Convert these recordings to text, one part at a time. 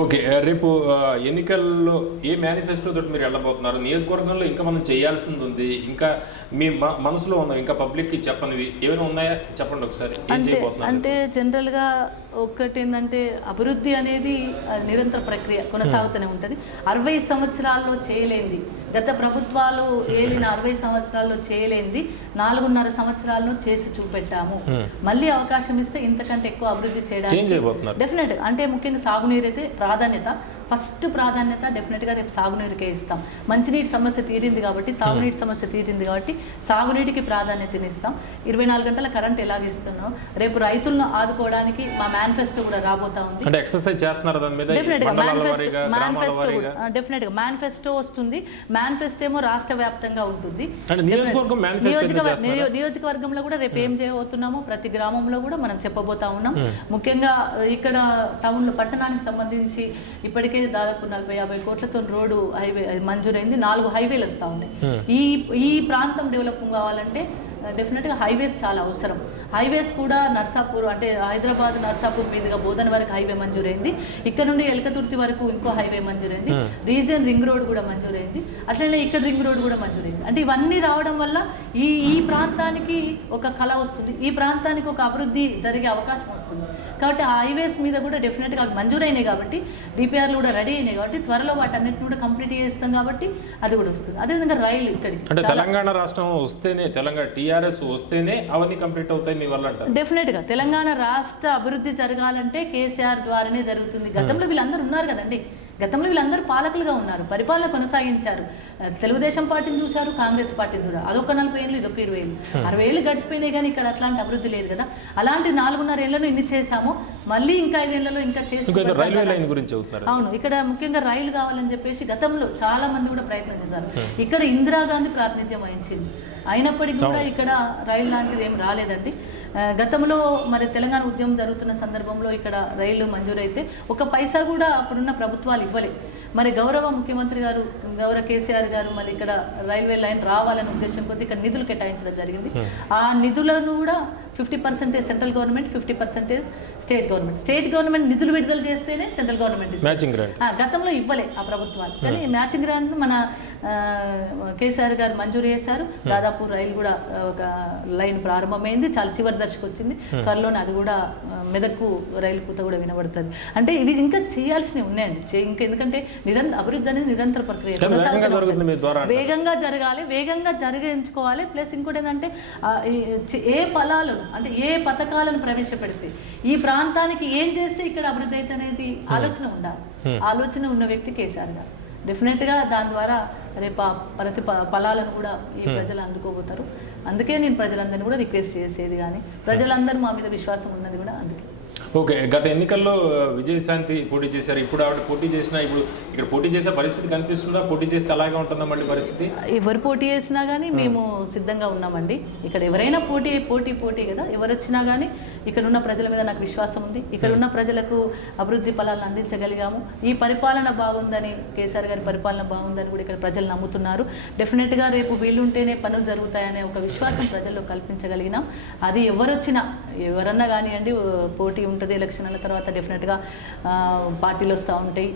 Okay. రేపు ఎన్నికల్లో ఏ manifesto తోటి మీరు వెళ్ళబోతున్నారు? నియోజకవర్గంలో ఇంకా మనం చేయాల్సింది ఉంది, ఇంకా మీ మనసులో ఉన్న ఇంకా పబ్లిక్కి చెప్పనివి ఏమైనా ఉన్నాయా? చెప్పండి ఒకసారి. ఏం చేయబోతున్నారు? అంటే జనరల్గా ఒక్కటి ఏంటంటే అభివృద్ధి అనేది నిరంతర ప్రక్రియ కొనసాగుతూనే ఉంటుంది. 60 సంవత్సరాల్లో చేయలేంది, గత ప్రభుత్వాలు ఏలిన 60 సంవత్సరాల్లో చేయలేంది 4.5 సంవత్సరాల్లో చేసి చూపెట్టాము. మళ్ళీ అవకాశం ఇస్తే ఇంతకంటే ఎక్కువ అభివృద్ధి చేయడానికి డెఫినెట్. అంటే ముఖ్యంగా సాగునీరు అయితే ప్రాధాన్యత, ఫస్ట్ ప్రాధాన్యత డెఫినెట్గా రేపు సాగునీరుకే ఇస్తాం. మంచినీటి సమస్య తీరింది కాబట్టి, తాగునీటి సమస్య తీరింది కాబట్టి సాగునీటికి ప్రాధాన్యతనిస్తాం. 24 గంటల కరెంట్ ఎలాగిస్తున్నాం, రేపు రైతులను ఆదుకోవడానికి మా మేనిఫెస్టో కూడా రాబోతా ఉంది. అంటే ఎక్సర్సైజ్ చేస్తున్నారు దాని మీద. డెఫినెట్గా మేనిఫెస్టో వస్తుంది. మేనిఫెస్టో ఏమో రాష్ట్ర వ్యాప్తంగా ఉంటుంది. నియోజకవర్గంలో కూడా రేపు ఏం చేయబోతున్నామో ప్రతి గ్రామంలో కూడా మనం చెప్పబోతా ఉన్నాం. ముఖ్యంగా ఇక్కడ టౌన్లో పట్టణానికి సంబంధించి ఇప్పటికే దాదాపు 40-50 కోట్లతో రోడ్డు హైవే మంజూరైంది. 4 హైవేలు వస్తూ ఉన్నాయి. ఈ ప్రాంతం డెవలప్ కావాలంటే డెఫినెట్గా హైవేస్ చాలా అవసరం. హైవేస్ కూడా నర్సాపూర్ అంటే హైదరాబాద్ నర్సాపూర్ మీదుగా బోధన వరకు హైవే మంజూరైంది. ఇక్కడ నుండి ఎలకతుర్తి వరకు ఇంకో హైవే మంజూరైంది. రీజియన్ రింగ్ రోడ్ కూడా మంజూరైంది. అట్లనే ఇక్కడ రింగ్ రోడ్ కూడా మంజూరైంది. అంటే ఇవన్నీ రావడం వల్ల ఈ ప్రాంతానికి ఒక కళ వస్తుంది, ఈ ప్రాంతానికి ఒక అభివృద్ధి జరిగే అవకాశం వస్తుంది. కాబట్టి ఆ హైవేస్ మీద కూడా డెఫినెట్గా మంజూరైనాయి కాబట్టి, డిపిఆర్లు కూడా రెడీ అయినాయి కాబట్టి త్వరలో వాటన్నిటిని కూడా కంప్లీట్ చేస్తాం కాబట్టి అది కూడా వస్తుంది. అదేవిధంగా రైలు ఇక్కడికి అంటే తెలంగాణ రాష్ట్రం వస్తేనే, తెలంగాణ టీఆర్ఎస్ వస్తేనే అవన్నీ కంప్లీట్ అవుతాయి మీ వల్ల అంటారు. డెఫినెట్గా తెలంగాణ రాష్ట్ర అభివృద్ధి జరగాలంటే కేసీఆర్ ద్వారానే జరుగుతుంది. గతంలో వీళ్ళందరూ ఉన్నారు కదండి, గతంలో వీళ్ళందరూ పాలకులుగా ఉన్నారు, పరిపాలన కొనసాగించారు. తెలుగుదేశం పార్టీని చూశారు, కాంగ్రెస్ పార్టీని చూడారు. అదొక 40 ఏళ్ళు, ఇదొక 20 ఏళ్ళు, 60 ఏళ్ళు గడిచిపోయినాయి కానీ ఇక్కడ అట్లాంటి అభివృద్ధి లేదు కదా. అలాంటి 4.5 ఏళ్లను ఇన్ని చేశాము, మళ్ళీ ఇంకా 5 ఏళ్లలో ఇంకా చేసి. అవును, ఇక్కడ ముఖ్యంగా రైలు కావాలని చెప్పేసి గతంలో చాలా మంది కూడా ప్రయత్నం చేశారు. ఇక్కడ ఇందిరాగాంధీ ప్రాతినిధ్యం వహించింది, అయినప్పటికీ కూడా ఇక్కడ రైలు లాంటిది ఏం రాలేదండి. గతంలో మరి తెలంగాణ ఉద్యమం జరుగుతున్న సందర్భంలో ఇక్కడ రైళ్లు మంజూరైతే ఒక పైసా కూడా అప్పుడున్న ప్రభుత్వాలు ఇవ్వలే. మరి గౌరవ ముఖ్యమంత్రి గారు, గౌరవ కేసీఆర్ గారు మరి ఇక్కడ రైల్వే లైన్ రావాలనే ఉద్దేశం కొద్ది ఇక్కడ నిధులు కేటాయించడం జరిగింది. ఆ నిధులను కూడా 50% central government, 50% state government. State government నిధులు విడుదల చేస్తేనే సెంట్రల్ గవర్నమెంట్ ఇస్తుంది. గతంలో ఇవ్వలే ఆ ప్రభుత్వాలు, కానీ మ్యాచింగ్ గ్రాంట్ మన కేసీఆర్ గారు మంజూరు చేశారు. దాదాపు రైలు కూడా ఒక లైన్ ప్రారంభమైంది, చాలా చివరి దశకు వచ్చింది. త్వరలోనే అది కూడా మెదక్కు రైలు కూత కూడా వినబడుతుంది. అంటే ఇవి ఇంకా చేయాల్సినవి ఉన్నాయండి. ఇంకా ఎందుకంటే అభివృద్ధి అనేది నిరంతర ప్రక్రియ, వేగంగా జరగాలి, వేగంగా జరిగించుకోవాలి. ప్లస్ ఇంకోటి ఏంటంటే ఏ ఫలాలను అంటే ఏ పథకాలను ప్రవేశపెడితే ఈ ప్రాంతానికి ఏం చేస్తే ఇక్కడ అభివృద్ధి అయితే అనేది ఆలోచన ఉండాలి. ఆలోచన ఉన్న వ్యక్తి కేసీఆర్ గారు. డెఫినెట్గా దాని ద్వారా రేపు ప్రతి ఫలాలను కూడా ఈ ప్రజలు అందుకోబోతారు. అందుకే నేను ప్రజలందరినీ కూడా రిక్వెస్ట్ చేసేది, కానీ ప్రజలందరూ మా మీద విశ్వాసం ఉన్నది కూడా అందుకే. ఓకే, గత ఎన్నికల్లో విజయశాంతి పోటీ చేశారు, ఇప్పుడు ఆవిడ పోటీ చేసినా ఇప్పుడు ఇక్కడ పోటీ చేసే పరిస్థితి కనిపిస్తుందా? పోటీ చేస్తే అలాగే ఉంటుందా మళ్ళీ పరిస్థితి? ఎవరు పోటీ చేసినా కానీ మేము సిద్ధంగా ఉన్నామండి. ఇక్కడ ఎవరైనా పోటీ కదా, ఎవరు వచ్చినా కానీ ఇక్కడ ఉన్న ప్రజల మీద నాకు విశ్వాసం ఉంది. ఇక్కడ ఉన్న ప్రజలకు అభివృద్ధి ఫలాలను అందించగలిగాము. ఈ పరిపాలన బాగుందని, కేసీఆర్ గారి పరిపాలన బాగుందని కూడా ఇక్కడ ప్రజలు నమ్ముతున్నారు. డెఫినెట్గా రేపు వీళ్ళుంటేనే పనులు జరుగుతాయనే ఒక విశ్వాసం ప్రజల్లో కల్పించగలిగినాం. అది ఎవరన్నా కానివ్వండి, పోటీ ఉంటుంది. ఎలక్షన్ అన్న తర్వాత డెఫినెట్గా పార్టీలు వస్తూ ఉంటాయి,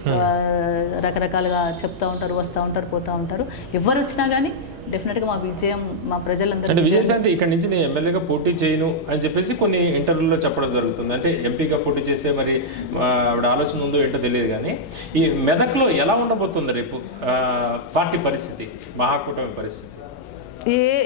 రకరకాలుగా చెప్తూ ఉంటారు, వస్తూ ఉంటారు, పోతూ ఉంటారు. ఎవరు వచ్చినా కానీ డెఫినెట్గా మా విజయం మా ప్రజలందరూ. అంటే విజయశాంతి ఇక్కడ నుంచి నేను ఎమ్మెల్యేగా పోటీ చేయను అని చెప్పేసి కొన్ని ఇంటర్వ్యూలో చెప్పడం జరుగుతుంది. అంటే ఎంపీగా పోటీ చేసే మరి ఆవిడ ఆలోచన ఉందో ఏంటో తెలియదు, కానీ ఈ మెదక్లో ఎలా ఉండబోతుంది రేపు పార్టీ పరిస్థితి, మహాకూటమి పరిస్థితి?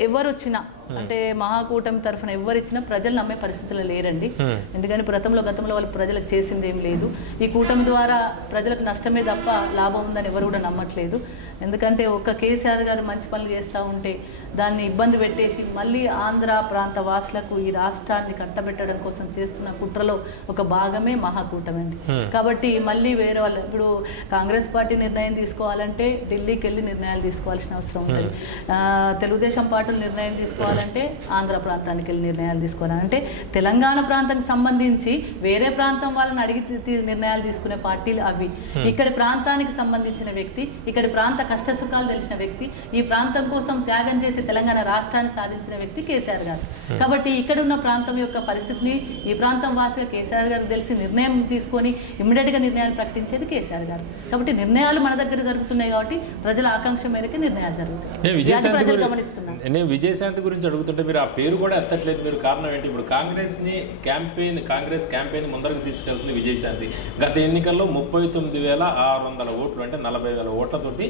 ఎవరు వచ్చినా అంటే మహాకూటమి తరఫున ఎవరిచ్చినా ప్రజలు నమ్మే పరిస్థితులు లేరండి. ఎందుకని గతంలో వాళ్ళు ప్రజలకు చేసింది ఏం లేదు. ఈ కూటమి ద్వారా ప్రజలకు నష్టమే తప్ప లాభం ఉందని ఎవరు కూడా నమ్మట్లేదు. ఎందుకంటే ఒక్క కేసీఆర్ గారు మంచి పనులు చేస్తూ ఉంటే దాన్ని ఇబ్బంది పెట్టేసి మళ్ళీ ఆంధ్ర ప్రాంత వాసులకు ఈ రాష్ట్రాన్ని కట్టబెట్టడం కోసం చేస్తున్న కుట్రలో ఒక భాగమే మహాకూటమి అండి. కాబట్టి మళ్ళీ వేరే వాళ్ళు ఇప్పుడు కాంగ్రెస్ పార్టీ నిర్ణయం తీసుకోవాలంటే ఢిల్లీకి వెళ్ళి నిర్ణయాలు తీసుకోవాల్సిన అవసరం ఉంటుంది. తెలుగుదేశం పార్టీలు నిర్ణయం తీసుకోవాలంటే ఆంధ్ర ప్రాంతానికి వెళ్ళి నిర్ణయాలు తీసుకోవాలంటే తెలంగాణ ప్రాంతానికి సంబంధించి వేరే ప్రాంతం వాళ్ళని అడిగి నిర్ణయాలు తీసుకునే పార్టీలు అవి. ఇక్కడి ప్రాంతానికి సంబంధించిన వ్యక్తి, ఇక్కడి ప్రాంత కష్ట సుఖాలు తెలిసిన వ్యక్తి, ఈ ప్రాంతం కోసం త్యాగం చేసే చేసి తెలంగాణ రాష్ట్రాన్ని సాధించిన వ్యక్తి కేసీఆర్ గారు. కాబట్టి ఇక్కడ ఉన్న ప్రాంతం యొక్క పరిస్థితిని ఈ ప్రాంతం వాసిగా కేసీఆర్ గారు తెలిసి నిర్ణయం తీసుకొని ఇమ్మీడియట్గా నిర్ణయాలు ప్రకటించేది కేసీఆర్ గారు. కాబట్టి నిర్ణయాలు మన దగ్గర జరుగుతున్నాయి కాబట్టి ప్రజల ఆకాంక్ష మేరకు నిర్ణయాలు జరుగుతాయి. ప్రజలు గమనిస్తున్నారు. నేను విజయశాంతి గురించి అడుగుతుంటే మీరు ఆ పేరు కూడా ఎత్తట్లేదు. మీరు కారణం ఏంటి? ఇప్పుడు కాంగ్రెస్ క్యాంపెయిన్ ముందరకు తీసుకెళ్తుంది విజయశాంతి. గత ఎన్నికల్లో 39,600 ఓట్లు అంటే 40,000 ఓట్లతోటి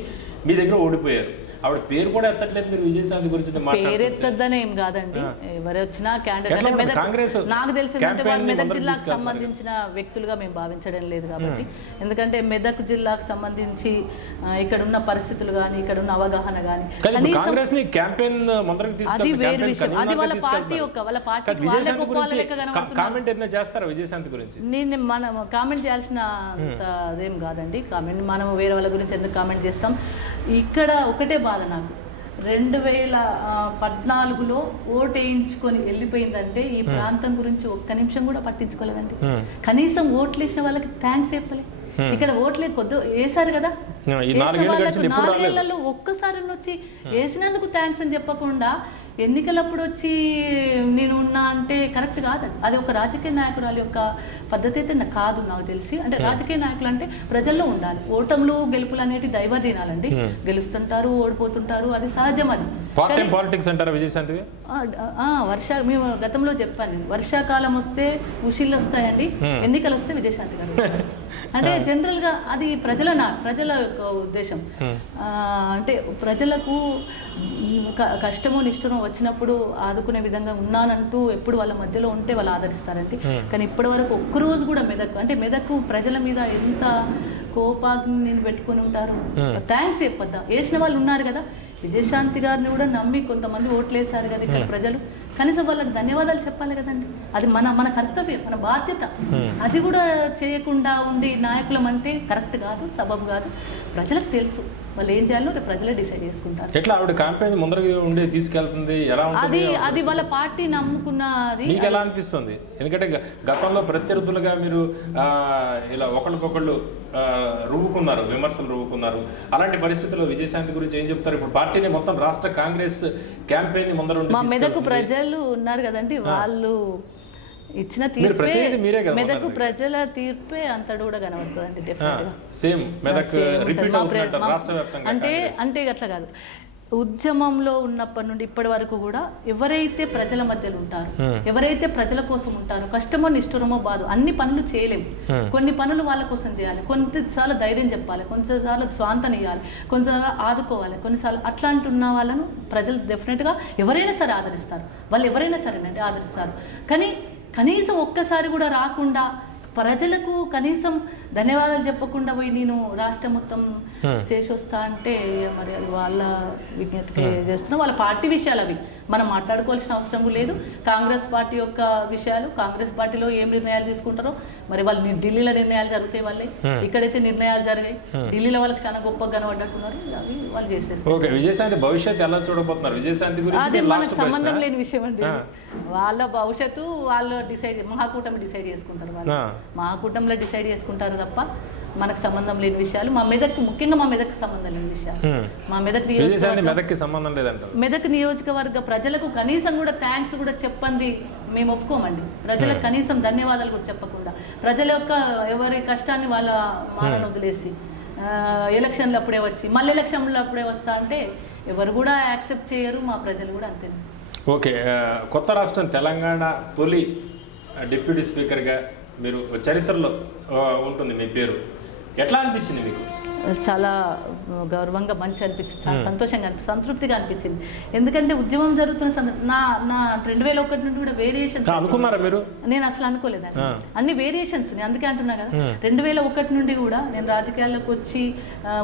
మీ దగ్గర ఓడిపోయారు. ఆవిడ పేరు కూడా ఎత్తట్లేదు. మీరు విజయశాంతి గురించి పేరు ఎత్తద్దనే ఏం కాదండి. ఎవరు వచ్చినా క్యాండిడేట్ నాకు తెలిసిందంటే వాళ్ళు మెదక్ జిల్లాకు సంబంధించిన వ్యక్తులుగా మేము భావించడం లేదు కాబట్టి. ఎందుకంటే మెదక్ జిల్లాకు సంబంధించి ఇక్కడ ఉన్న పరిస్థితులు కానీ ఇక్కడ ఉన్న అవగాహన కానీ అది వేరు విషయం. అది వాళ్ళ పార్టీ నేను మనం కామెంట్ చేయాల్సిన అదేం కాదండి. కామెంట్ మనం వేరే వాళ్ళ గురించి ఎందుకు కామెంట్ చేస్తాం? ఇక్కడ ఒకటే బాధ నాకు, 2014లో ఓటు వేయించుకొని వెళ్ళిపోయిందంటే ఈ ప్రాంతం గురించి ఒక్క నిమిషం కూడా పట్టించుకోలేదండి. కనీసం ఓట్లు వేసిన వాళ్ళకి థ్యాంక్స్ చెప్పలే. ఇక్కడ ఓట్లే కొద్ది వేసారు కదా, 4 ఏళ్లలో ఒక్కసారి వచ్చి వేసినందుకు థ్యాంక్స్ అని చెప్పకుండా ఎన్నికలప్పుడు వచ్చి నేను ఉన్నా అంటే కరెక్ట్ కాదు. అది ఒక రాజకీయ నాయకురాలు యొక్క పద్ధతి అయితే కాదు నాకు తెలిసి. అంటే రాజకీయ నాయకులు అంటే ప్రజల్లో ఉండాలి. ఓటములు గెలుపులు అనేటి దైవదీనాలండి. గెలుస్తుంటారు, ఓడిపోతుంటారు, అది సహజం. అది పాలిటిక్స్ అంటారా విజయశాంతి? మేము గతంలో చెప్పాను, వర్షాకాలం వస్తే ఉషిళ్ళు వస్తాయండి, ఎన్నికలు వస్తే విజయశాంతి గారు. అంటే జనరల్ గా అది ప్రజల యొక్క ఉద్దేశం. అంటే ప్రజలకు కష్టమో నిష్టమో వచ్చినప్పుడు ఆదుకునే విధంగా ఉన్నానంటూ ఎప్పుడు వాళ్ళ మధ్యలో ఉంటే వాళ్ళు ఆదరిస్తారండి. కానీ ఇప్పటి వరకు ఒక్కరోజు కూడా మెదక్ ప్రజల మీద ఎంత కోపాగ్ని నేను పెట్టుకుని ఉంటారు. థ్యాంక్స్ చెప్పొద్దా? వేసిన వాళ్ళు ఉన్నారు కదా, విజయశాంతి గారిని కూడా నమ్మి కొంతమంది ఓట్లు వేశారు కదా ఇక్కడ ప్రజలు. కనీసం వాళ్ళకి ధన్యవాదాలు చెప్పాలి కదండి. అది మన కర్తవ్యం, మన బాధ్యత. అది కూడా చేయకుండా ఉండి నాయకులం అంటే కరెక్ట్ కాదు, సబబు కాదు. ప్రజలకు తెలుసు వాళ్ళు ఏం చేయాలో ప్రజలే డిసైడ్ చేసుకుంటారు. ఎట్లా ఆవిడ క్యాంపెయిన్ ముందరగా ఉండి తీసుకెళ్తుంది, ఎలా ఉంటుంది? అది వాళ్ళ పార్టీ నమ్ముకున్నది. మీకు ఎలా అనిపిస్తుంది? ఎందుకంటే గతంలో ప్రత్యర్థులుగా మీరు ఇలా ఒకళ్ళకొకళ్ళు విమర్శలు రువ్వుకున్నారు. అలాంటి పరిస్థితుల్లో విజయశాంతి గురించి ఏం చెప్తారు? ఇప్పుడు పార్టీని మొత్తం రాష్ట్ర కాంగ్రెస్ క్యాంపెయిన్ ముందర మా మెదకు ప్రజలు ఉన్నారు కదండి, వాళ్ళు ఇచ్చిన తీర్పే, మెదకు ప్రజల తీర్పే అంతడు కూడా కనబడుతుందండి. అంటే అట్లా కాదు. ఉద్యమంలో ఉన్నప్పటి నుండి ఇప్పటి వరకు కూడా ఎవరైతే ప్రజల మధ్యలో ఉంటారో, ఎవరైతే ప్రజల కోసం ఉంటారో, కష్టమో నిష్ఠురమో బాధ అన్ని పనులు చేయలేము. కొన్ని పనులు వాళ్ళ కోసం చేయాలి, కొన్నిసార్లు ధైర్యం చెప్పాలి, కొంచెంసార్లు స్వాంతనియాలి, కొంచెంసార్లు ఆదుకోవాలి. కొన్నిసార్లు అట్లాంటి ఉన్న వాళ్ళను ప్రజలు డెఫినెట్గా ఎవరైనా సరే ఆదరిస్తారు. వాళ్ళు ఎవరైనా సరేనండి ఆదరిస్తారు. కానీ కనీసం ఒక్కసారి కూడా రాకుండా ప్రజలకు కనీసం ధన్యవాదాలు చెప్పకుండా పోయి నేను రాష్ట్రం మొత్తం చేసి వస్తా అంటే మరి అది వాళ్ళ విజ్ఞతకి చేస్తున్నా. వాళ్ళ పార్టీ విషయాలు అవి మనం మాట్లాడుకోవాల్సిన అవసరం లేదు. కాంగ్రెస్ పార్టీ యొక్క విషయాలు, కాంగ్రెస్ పార్టీలో ఏం నిర్ణయాలు తీసుకుంటారో మరి వాళ్ళు ఢిల్లీలో నిర్ణయాలు జరుగుతాయి, వాళ్ళే ఇక్కడైతే నిర్ణయాలు జరిగాయి. ఢిల్లీలో వాళ్ళకి చాలా గొప్పగా కనబడ్డట్టున్నారు, అవి వాళ్ళు చేసేస్తారు. విజయశాంతి భవిష్యత్తు ఎలా చూడబోతున్నారు? విజయశాంతి గురించి అది మనకు సంబంధం లేని విషయం అండి. వాళ్ళ భవిష్యత్తు వాళ్ళు మహాకూటమి డిసైడ్ చేసుకుంటారు. వాళ్ళు మహాకూటమిలో డిసైడ్ చేసుకుంటారు తప్ప మనకు సంబంధం లేని విషయాలు. ముఖ్యంగా మా మెదక్ సంబంధం లేని విషయాలు. మా మెదక్ నియోజకవర్గ ప్రజలకు కనీసం కూడా థ్యాంక్స్ కూడా చెప్పండి మేము ఒప్పుకోమండి. ప్రజలకు కనీసం ధన్యవాదాలు కూడా చెప్పకుండా ప్రజల యొక్క ఎవరి కష్టాన్ని వాళ్ళ మానను వదిలేసి ఎలక్షన్లు అప్పుడే వచ్చి మళ్ళీ ఎలక్షన్లు అప్పుడే వస్తా అంటే ఎవరు కూడా యాక్సెప్ట్ చేయరు. మా ప్రజలు కూడా అంతే. ఓకే, కొత్త రాష్ట్రం తెలంగాణ తొలి డిప్యూటీ స్పీకర్గా మీరు చరిత్రలో ఉంటుంది మీ పేరు. ఎట్లా అనిపించింది మీకు? చాలా గౌరవంగా మంచి అనిపించింది, చాలా సంతోషంగా సంతృప్తిగా అనిపించింది. ఎందుకంటే ఉద్యమం జరుగుతున్న నా 2001 నుండి కూడా వేరియేషన్స్ అనుకున్నారా మీరు? నేను అసలు అనుకోలేదండి. అన్ని వేరియేషన్స్ అందుకే అంటున్నా కదా. 2001 నుండి కూడా నేను రాజకీయాల్లోకి వచ్చి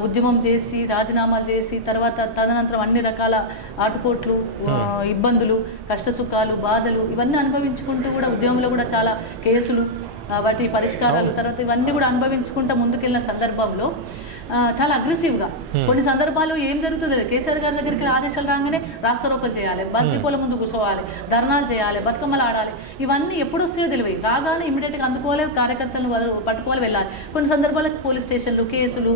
ఉద్యమం చేసి రాజీనామాలు చేసి తర్వాత తదనంతరం అన్ని రకాల ఆటుపోట్లు, ఇబ్బందులు, కష్ట సుఖాలు, బాధలు ఇవన్నీ అనుభవించుకుంటూ కూడా ఉద్యమంలో కూడా చాలా కేసులు వాటి పరిష్కారాలు తర్వాత ఇవన్నీ కూడా అనుభవించుకుంటూ ముందుకెళ్ళిన సందర్భంలో చాలా అగ్రెసివ్గా కొన్ని సందర్భాల్లో ఏం జరుగుతుందో కేసీఆర్ గారి దగ్గరికి ఆదేశాలు రాగానే రాస్తారోకో చేయాలి, బస్ డిపోల ముందు కూర్చోవాలి, ధర్నాలు చేయాలి, బతుకమ్మలు ఆడాలి. ఇవన్నీ ఎప్పుడు వస్తాయో తెలియదు. రాగానే ఇమీడియట్గా అందుకోవాలి, కార్యకర్తలను పట్టుకోవాలి, వెళ్ళాలి. కొన్ని సందర్భాలకు పోలీస్ స్టేషన్లు, కేసులు,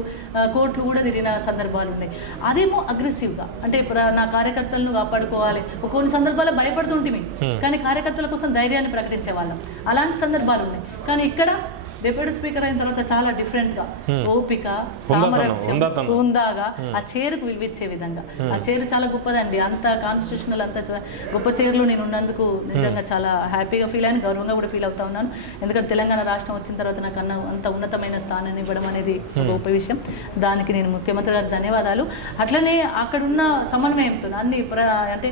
కోర్టులు కూడా తిరిగిన సందర్భాలు ఉన్నాయి. అదేమో అగ్రెసివ్గా అంటే నా కార్యకర్తలను కాపాడుకోవాలి. కొన్ని సందర్భాల్లో భయపడుతుంటే కానీ కార్యకర్తల కోసం ధైర్యాన్ని ప్రకటించే వాళ్ళం. అలాంటి సందర్భాలు ఉన్నాయి. కానీ ఇక్కడ డిప్యూటీ స్పీకర్ అయిన తర్వాత చాలా డిఫరెంట్గా ఓపిక, సామరస్యం, హుందాగా ఆ చైర్కు విలువిచ్చే విధంగా ఆ చైర్ చాలా గొప్పదండి. అంత కాన్స్టిట్యూషనల్ అంత గొప్ప చైర్లో నేను ఉన్నందుకు నిజంగా చాలా హ్యాపీగా ఫీల్ అయ్యాను, గర్వంగా కూడా ఫీల్ అవుతా ఉన్నాను. ఎందుకంటే తెలంగాణ రాష్ట్రం వచ్చిన తర్వాత నాకు అంత ఉన్నతమైన స్థానాన్ని ఇవ్వడం అనేది గొప్ప విషయం. దానికి నేను ముఖ్యమంత్రి గారికి ధన్యవాదాలు. అట్లనే అక్కడున్న సమన్వయంతో అన్ని అంటే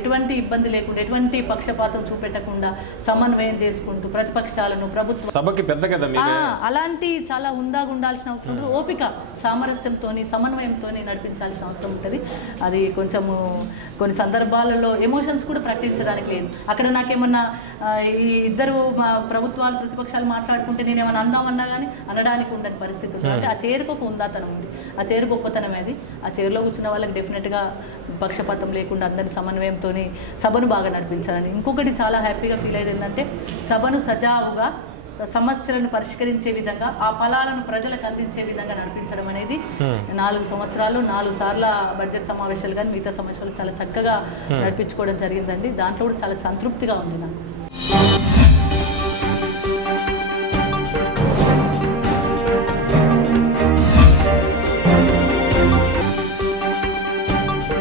ఎటువంటి ఇబ్బంది లేకుండా, ఎటువంటి పక్షపాతం చూపెట్టకుండా సమన్వయం చేసుకుంటూ ప్రతిపక్షాలను ప్రభుత్వం అలాంటి చాలా హుందాగా ఉండాల్సిన అవసరం ఉంటుంది. ఓపిక, సామరస్యంతో, సమన్వయంతో నడిపించాల్సిన అవసరం ఉంటుంది. అది కొంచెము కొన్ని సందర్భాలలో ఎమోషన్స్ కూడా ప్రకటించడానికి లేదు. అక్కడ నాకేమన్నా ఈ ఇద్దరు ప్రభుత్వాలు ప్రతిపక్షాలు మాట్లాడుకుంటే నేను ఏమన్నా అందామన్నా కానీ అనడానికి ఉండని పరిస్థితులు. అంటే ఆ చైర్కు ఒక ఉందాతనం ఉంది, ఆ చైర్ గొప్పతనం అది. ఆ చైర్లో కూర్చున్న వాళ్ళకి డెఫినెట్గా పక్షపాతం లేకుండా అందరి సమన్వయంతో సభను బాగా నడిపించాలని. ఇంకొకటి చాలా హ్యాపీగా ఫీల్ అయ్యేది ఏంటంటే సభను సజావుగా సమస్యలను పరిష్కరించే విధంగా ఆ ఫలాలను ప్రజలకు అందించే విధంగా నడిపించడం అనేది 4 సంవత్సరాలు 4 సార్ల బడ్జెట్ సమావేశాలు కానీ మిగతా సమస్యలు చాలా చక్కగా నడిపించుకోవడం జరిగిందండి. దాంట్లో కూడా చాలా సంతృప్తిగా ఉంది నాకు.